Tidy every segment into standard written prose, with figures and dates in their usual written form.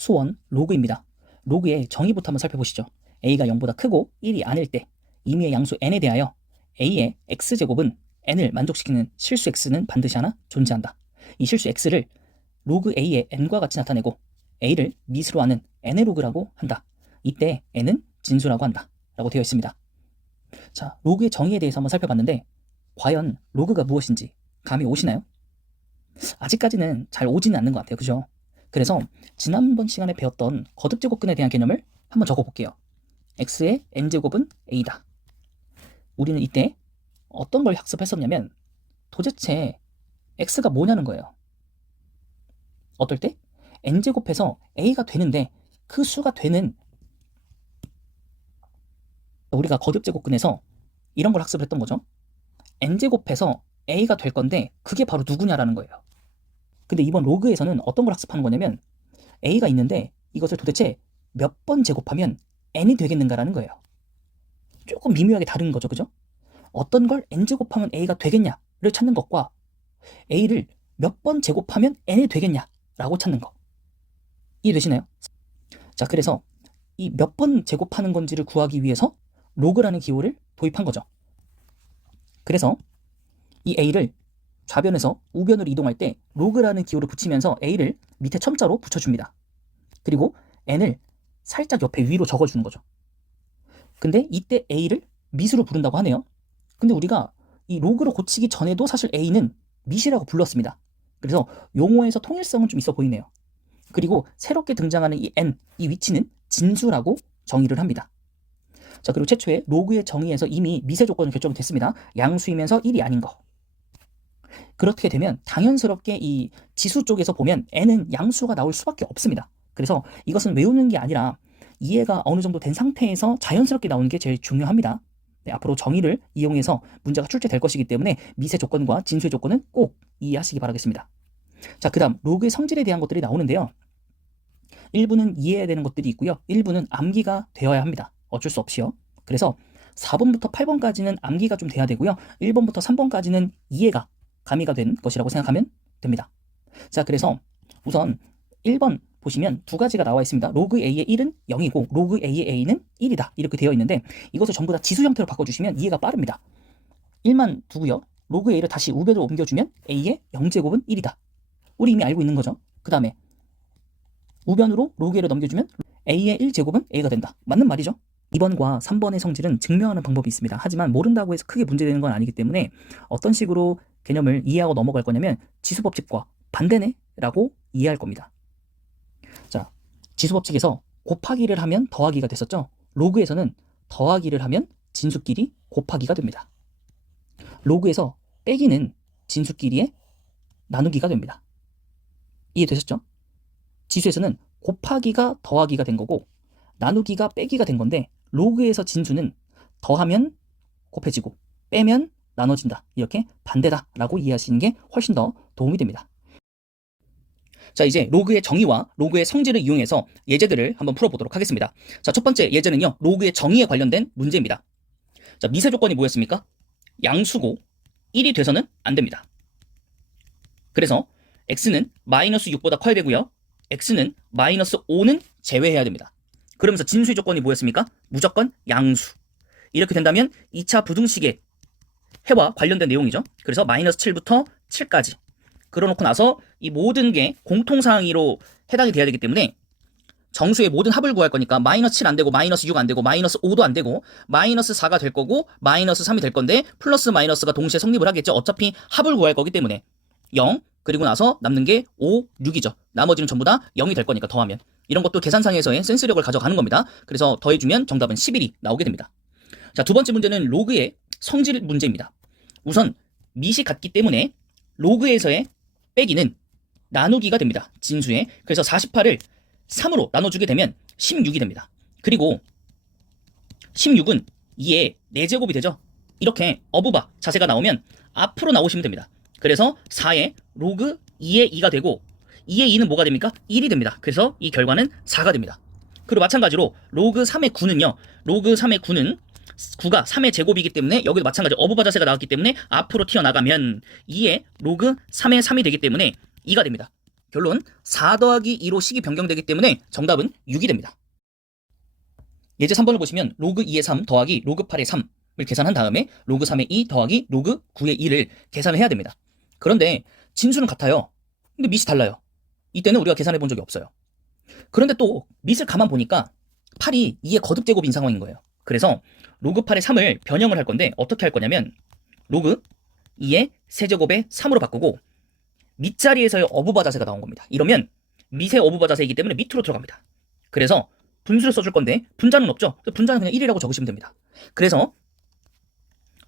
소원 로그입니다. 로그의 정의부터 한번 살펴보시죠. a가 0보다 크고 1이 아닐 때 임의의 양수 n에 대하여 a의 x제곱은 n을 만족시키는 실수 x는 반드시 하나 존재한다. 이 실수 x를 로그 a의 n과 같이 나타내고 a를 미수로 하는 n의 로그라고 한다. 이때 n은 진수라고 한다 라고 되어 있습니다. 자, 로그의 정의에 대해서 한번 살펴봤는데 과연 로그가 무엇인지 감이 오시나요? 아직까지는 잘 오지는 않는 것 같아요. 그죠? 그래서 지난번 시간에 배웠던 거듭제곱근에 대한 개념을 한번 적어볼게요. x의 n제곱은 a다. 우리는 이때 어떤 걸 학습했었냐면 도대체 x가 뭐냐는 거예요. 어떨 때? n제곱해서 a가 되는데 그 수가 되는, 우리가 거듭제곱근에서 이런 걸 학습을 했던 거죠. n제곱해서 a가 될 건데 그게 바로 누구냐라는 거예요. 근데 이번 로그에서는 어떤 걸 학습하는 거냐면 a가 있는데 이것을 도대체 몇 번 제곱하면 n이 되겠는가라는 거예요. 조금 미묘하게 다른 거죠. 그죠? 어떤 걸 n제곱하면 a가 되겠냐를 찾는 것과 a를 몇 번 제곱하면 n이 되겠냐라고 찾는 거. 이해되시나요? 자, 그래서 이 몇 번 제곱하는 건지를 구하기 위해서 로그라는 기호를 도입한 거죠. 그래서 이 a를 좌변에서 우변으로 이동할 때 로그라는 기호를 붙이면서 a를 밑에 첨자로 붙여줍니다. 그리고 n을 살짝 옆에 위로 적어주는 거죠. 근데 이때 a를 미수로 부른다고 하네요. 근데 우리가 이 로그로 고치기 전에도 사실 a는 미시라고 불렀습니다. 그래서 용어에서 통일성은 좀 있어 보이네요. 그리고 새롭게 등장하는 이 n, 이 위치는 진수라고 정의를 합니다. 자, 그리고 최초의 로그의 정의에서 이미 미세 조건이 결정됐습니다. 양수이면서 1이 아닌 거. 그렇게 되면 당연스럽게 이 지수 쪽에서 보면 n은 양수가 나올 수밖에 없습니다. 그래서 이것은 외우는 게 아니라 이해가 어느 정도 된 상태에서 자연스럽게 나오는 게 제일 중요합니다. 네, 앞으로 정의를 이용해서 문제가 출제될 것이기 때문에 미세 조건과 진수의 조건은 꼭 이해하시기 바라겠습니다. 자, 그 다음 로그의 성질에 대한 것들이 나오는데요. 일부는 이해해야 되는 것들이 있고요. 일부는 암기가 되어야 합니다. 어쩔 수 없이요. 그래서 4번부터 8번까지는 암기가 좀 돼야 되고요. 1번부터 3번까지는 이해가 가미가 된 것이라고 생각하면 됩니다. 자, 그래서 우선 1번 보시면 두 가지가 나와 있습니다. 로그 a의 1은 0이고 로그 a의 a는 1이다. 이렇게 되어 있는데 이것을 전부 다 지수 형태로 바꿔주시면 이해가 빠릅니다. 1만 두고요. 로그 a를 다시 우변으로 옮겨주면 a의 0제곱은 1이다. 우리 이미 알고 있는 거죠. 그 다음에 우변으로 로그 a를 넘겨주면 a의 1제곱은 a가 된다. 맞는 말이죠. 2번과 3번의 성질은 증명하는 방법이 있습니다. 하지만 모른다고 해서 크게 문제되는 건 아니기 때문에 어떤 식으로 개념을 이해하고 넘어갈 거냐면 지수법칙과 반대네 라고 이해할 겁니다. 자, 지수법칙에서 곱하기를 하면 더하기가 됐었죠. 로그에서는 더하기를 하면 진수끼리 곱하기가 됩니다. 로그에서 빼기는 진수끼리의 나누기가 됩니다. 이해되셨죠? 지수에서는 곱하기가 더하기가 된 거고 나누기가 빼기가 된 건데 로그에서 진수는 더하면 곱해지고 빼면 나눠진다. 이렇게 반대다라고 이해하시는 게 훨씬 더 도움이 됩니다. 자, 이제 로그의 정의와 로그의 성질을 이용해서 예제들을 한번 풀어보도록 하겠습니다. 자, 첫 번째 예제는요. 로그의 정의에 관련된 문제입니다. 자, 미세 조건이 뭐였습니까? 양수고 1이 돼서는 안 됩니다. 그래서 x는 마이너스 6보다 커야 되고요. x는 마이너스 5는 제외해야 됩니다. 그러면서 진수의 조건이 뭐였습니까? 무조건 양수. 이렇게 된다면 2차 부등식의 해와 관련된 내용이죠. 그래서 마이너스 7부터 7까지 그려놓고 나서 이 모든 게 공통상의로 해당이 돼야 되기 때문에 정수의 모든 합을 구할 거니까 마이너스 7 안 되고 마이너스 6 안 되고 마이너스 5도 안 되고 마이너스 4가 될 거고 마이너스 3이 될 건데 플러스 마이너스가 동시에 성립을 하겠죠. 어차피 합을 구할 거기 때문에 0 그리고 나서 남는 게 5, 6이죠. 나머지는 전부 다 0이 될 거니까 더하면. 이런 것도 계산상에서의 센스력을 가져가는 겁니다. 그래서 더해주면 정답은 11이 나오게 됩니다. 자, 두 번째 문제는 로그의 성질 문제입니다. 우선 밑이 같기 때문에 로그에서의 빼기는 나누기가 됩니다. 진수에. 그래서 48을 3으로 나눠주게 되면 16이 됩니다. 그리고 16은 2의 4제곱이 되죠. 이렇게 어부바 자세가 나오면 앞으로 나오시면 됩니다. 그래서 4의 로그 2의 2가 되고 2의 2는 뭐가 됩니까? 1이 됩니다. 그래서 이 결과는 4가 됩니다. 그리고 마찬가지로 로그 3의 9는요. 로그 3의 9는 9가 3의 제곱이기 때문에 여기도 마찬가지 어부바 자세가 나왔기 때문에 앞으로 튀어나가면 2의 로그 3의 3이 되기 때문에 2가 됩니다. 결론 4 더하기 2로 식이 변경되기 때문에 정답은 6이 됩니다. 예제 3번을 보시면 로그 2의 3 더하기 로그 8의 3을 계산한 다음에 로그 3의 2 더하기 로그 9의 2를 계산을 해야 됩니다. 그런데 진수는 같아요. 근데 밑이 달라요. 이때는 우리가 계산해 본 적이 없어요. 그런데 또 밑을 가만 보니까 8이 2의 거듭제곱인 상황인 거예요. 그래서 로그 8의 3을 변형을 할 건데 어떻게 할 거냐면 로그 2의 세제곱에 3으로 바꾸고 밑자리에서의 어부바 자세가 나온 겁니다. 이러면 밑의 어부바 자세이기 때문에 밑으로 들어갑니다. 그래서 분수를 써줄 건데 분자는 없죠. 분자는 그냥 1이라고 적으시면 됩니다. 그래서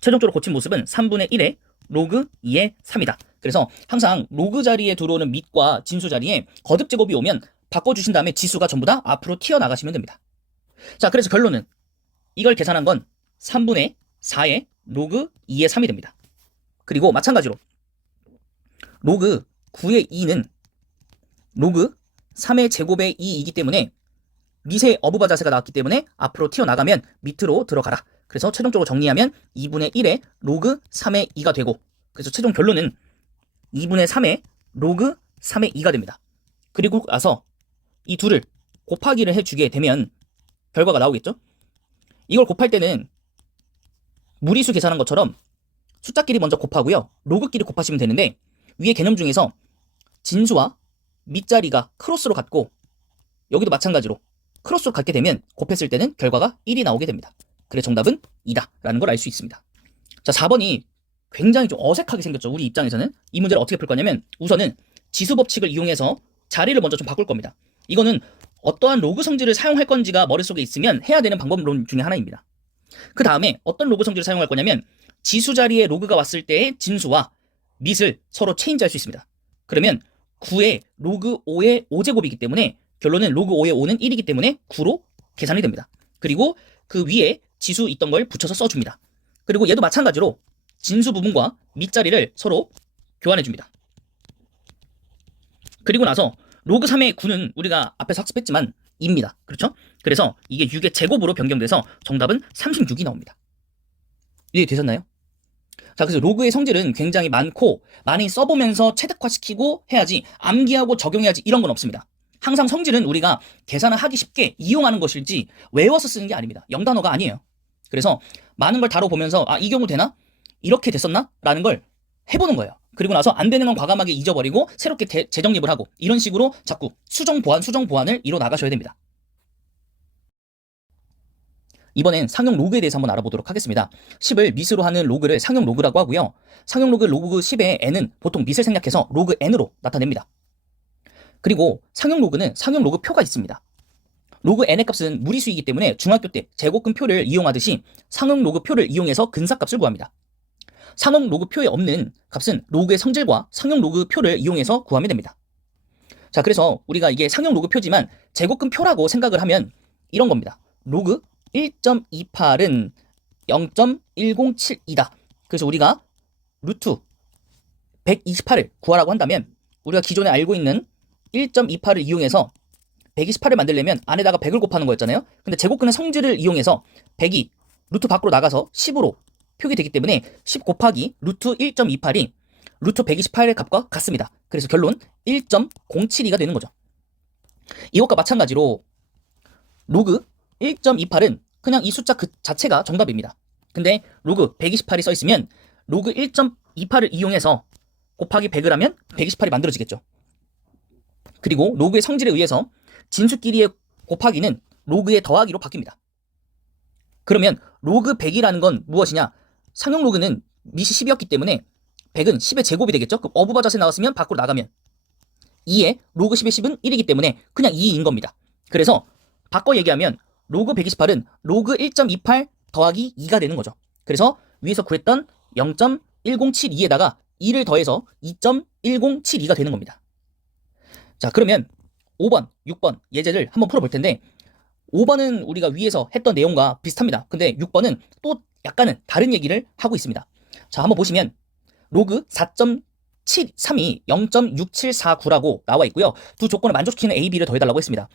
최종적으로 고친 모습은 3분의 1의 로그 2의 3이다. 그래서 항상 로그 자리에 들어오는 밑과 진수 자리에 거듭 제곱이 오면 바꿔주신 다음에 지수가 전부 다 앞으로 튀어나가시면 됩니다. 자, 그래서 결론은 이걸 계산한 건 3분의 4의 로그 2의 3이 됩니다. 그리고 마찬가지로 로그 9의 2는 로그 3의 제곱의 2이기 때문에 밑의 어부바 자세가 나왔기 때문에 앞으로 튀어나가면 밑으로 들어가라. 그래서 최종적으로 정리하면 2분의 1의 로그 3의 2가 되고, 그래서 최종 결론은 2분의 3의 로그 3의 2가 됩니다. 그리고 나서 이 둘을 곱하기를 해주게 되면 결과가 나오겠죠? 이걸 곱할 때는 무리수 계산한 것처럼 숫자끼리 먼저 곱하고요. 로그끼리 곱하시면 되는데 위의 개념 중에서 진수와 밑자리가 크로스로 같고 여기도 마찬가지로 크로스로 같게 되면 곱했을 때는 결과가 1이 나오게 됩니다. 그래서 정답은 2다 라는 걸 알 수 있습니다. 자, 4번이 굉장히 좀 어색하게 생겼죠. 우리 입장에서는. 이 문제를 어떻게 풀 거냐면 우선은 지수 법칙을 이용해서 자리를 먼저 좀 바꿀 겁니다. 이거는 어떠한 로그 성질을 사용할 건지가 머릿속에 있으면 해야 되는 방법론 중에 하나입니다. 그 다음에 어떤 로그 성질을 사용할 거냐면 지수 자리에 로그가 왔을 때의 진수와 밑을 서로 체인지할 수 있습니다. 그러면 9의 로그 5의 5제곱이기 때문에 결론은 로그 5의 5는 1이기 때문에 9로 계산이 됩니다. 그리고 그 위에 지수 있던 걸 붙여서 써줍니다. 그리고 얘도 마찬가지로 진수 부분과 밑자리를 서로 교환해줍니다. 그리고 나서 로그 3의 9는 우리가 앞에서 학습했지만 2입니다. 그렇죠? 그래서 이게 6의 제곱으로 변경돼서 정답은 36이 나옵니다. 이해되셨나요? 자, 그래서 로그의 성질은 굉장히 많고 많이 써보면서 체득화시키고 해야지 암기하고 적용해야지 이런 건 없습니다. 항상 성질은 우리가 계산을 하기 쉽게 이용하는 것일지 외워서 쓰는 게 아닙니다. 영단어가 아니에요. 그래서 많은 걸 다뤄보면서 이 경우 되나? 이렇게 됐었나? 라는 걸 해보는 거예요. 그리고 나서 안 되는 건 과감하게 잊어버리고 새롭게 재정립을 하고 이런 식으로 자꾸 수정 보완을 이뤄 나가셔야 됩니다. 이번엔 상용 로그에 대해서 한번 알아보도록 하겠습니다. 10을 밑으로 하는 로그를 상용 로그라고 하고요. 상용 로그 10의 n은 보통 밑을 생략해서 로그 n으로 나타냅니다. 그리고 상용 로그는 상용 로그 표가 있습니다. 로그 n의 값은 무리수이기 때문에 중학교 때 제곱근 표를 이용하듯이 상용 로그 표를 이용해서 근사값을 구합니다. 상용 로그 표에 없는 값은 로그의 성질과 상용 로그 표를 이용해서 구하면 됩니다. 자, 그래서 우리가 이게 상용 로그 표지만 제곱근 표라고 생각을 하면 이런 겁니다. 로그 1.28은 0.1072다. 그래서 우리가 루트 128을 구하라고 한다면 우리가 기존에 알고 있는 1.28을 이용해서 128을 만들려면 안에다가 100을 곱하는 거였잖아요. 근데 제곱근의 성질을 이용해서 100이 루트 밖으로 나가서 10으로 표기되기 때문에 10 곱하기 루트 1.28이 루트 128의 값과 같습니다. 그래서 결론 1.072가 되는 거죠. 이것과 마찬가지로 로그 1.28은 그냥 이 숫자 그 자체가 정답입니다. 근데 로그 128이 써있으면 로그 1.28을 이용해서 곱하기 100을 하면 128이 만들어지겠죠. 그리고 로그의 성질에 의해서 진수끼리의 곱하기는 로그의 더하기로 바뀝니다. 그러면 로그 100이라는 건 무엇이냐? 상용 로그는 밑이 10이었기 때문에 100은 10의 제곱이 되겠죠? 그럼 어부바 자세 나왔으면 밖으로 나가면 2에 로그 10의 10은 1이기 때문에 그냥 2인 겁니다. 그래서 바꿔 얘기하면 로그 128은 로그 1.28 더하기 2가 되는 거죠. 그래서 위에서 구했던 0.1072에다가 2를 더해서 2.1072가 되는 겁니다. 자, 그러면 5번, 6번 예제를 한번 풀어볼 텐데 5번은 우리가 위에서 했던 내용과 비슷합니다. 근데 6번은 또 약간은 다른 얘기를 하고 있습니다. 자, 한번 보시면 로그 4.73이 0.6749라고 나와 있고요. 두 조건을 만족시키는 A, B를 더해달라고 했습니다.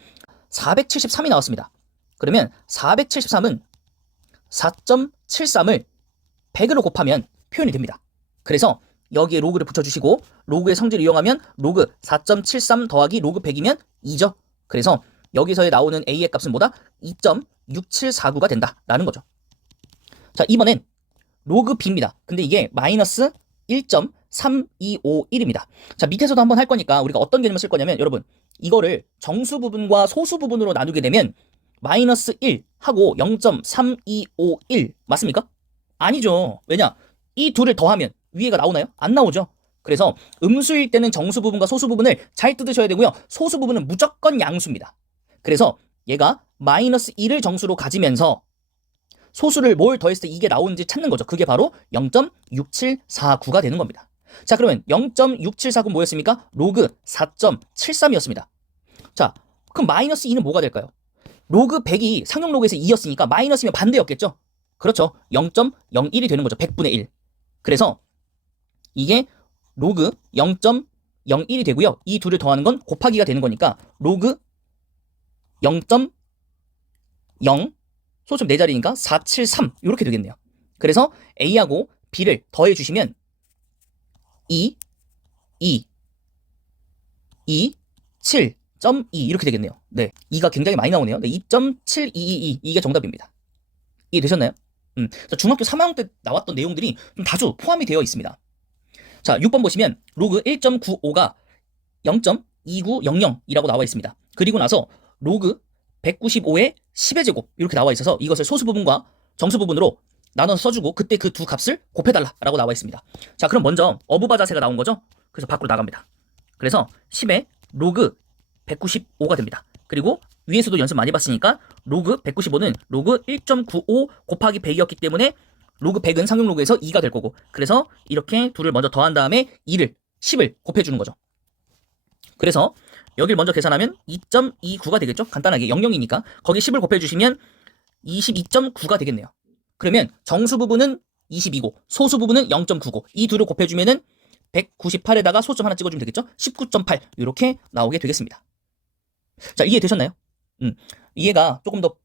473이 나왔습니다. 그러면 473은 4.73을 100으로 곱하면 표현이 됩니다. 그래서 여기에 로그를 붙여주시고 로그의 성질을 이용하면 로그 4.73 더하기 로그 100이면 2죠. 그래서 여기서의 나오는 a의 값은 뭐다? 2.6749가 된다라는 거죠. 자, 이번엔 로그 b입니다. 근데 이게 마이너스 1.3251입니다. 자, 밑에서도 한번 할 거니까 우리가 어떤 개념을 쓸 거냐면 여러분 이거를 정수 부분과 소수 부분으로 나누게 되면 마이너스 1 하고 0.3251 맞습니까? 아니죠. 왜냐? 이 둘을 더하면 위에가 나오나요? 안 나오죠. 그래서 음수일 때는 정수 부분과 소수 부분을 잘 뜯으셔야 되고요. 소수 부분은 무조건 양수입니다. 그래서 얘가 마이너스 1을 정수로 가지면서 소수를 뭘 더했을 때 이게 나오는지 찾는 거죠. 그게 바로 0.6749가 되는 겁니다. 자, 그러면 0.6749는 뭐였습니까? 로그 4.73이었습니다. 자, 그럼 마이너스 2는 뭐가 될까요? 로그 100이 상용 로그에서 2였으니까 마이너스면 반대였겠죠? 그렇죠. 0.01이 되는 거죠. 100분의 1. 그래서 이게 로그 0.01이 되고요. 이 둘을 더하는 건 곱하기가 되는 거니까 로그 0.0 소수점 4자리니까 473 이렇게 되겠네요. 그래서 A하고 B를 더해 주시면 2, 7.2 이렇게 되겠네요. 네, 2가 굉장히 많이 나오네요. 네, 2.7222 이게 정답입니다. 이해되셨나요? 자, 중학교 3학년 때 나왔던 내용들이 좀 다수 포함이 되어 있습니다. 자, 6번 보시면 로그 1.95가 0.2900이라고 나와 있습니다. 그리고 나서 로그 195의 10의 제곱 이렇게 나와 있어서 이것을 소수 부분과 정수 부분으로 나눠서 써주고 그때 그 두 값을 곱해달라라고 나와 있습니다. 자, 그럼 먼저 어부바 자세가 나온 거죠? 그래서 밖으로 나갑니다. 그래서 10의 로그 195가 됩니다. 그리고 위에서도 연습 많이 봤으니까 로그 195는 로그 1.95 곱하기 100이었기 때문에 로그 100은 상용 로그에서 2가 될 거고 그래서 이렇게 둘을 먼저 더한 다음에 10을 곱해주는 거죠. 그래서 여기를 먼저 계산하면 2.29가 되겠죠? 간단하게 00이니까 거기 10을 곱해주시면 22.9가 되겠네요. 그러면 정수 부분은 22고 소수 부분은 0.99 이 둘을 곱해주면은 198에다가 소점 하나 찍어주면 되겠죠? 19.8 이렇게 나오게 되겠습니다. 자, 이해되셨나요? 이해가 조금 더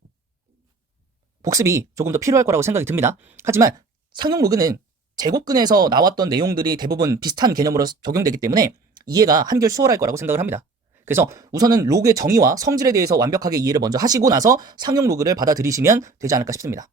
복습이 조금 더 필요할 거라고 생각이 듭니다. 하지만 상용 로그는 제곱근에서 나왔던 내용들이 대부분 비슷한 개념으로 적용되기 때문에 이해가 한결 수월할 거라고 생각을 합니다. 그래서 우선은 로그의 정의와 성질에 대해서 완벽하게 이해를 먼저 하시고 나서 상용 로그를 받아들이시면 되지 않을까 싶습니다.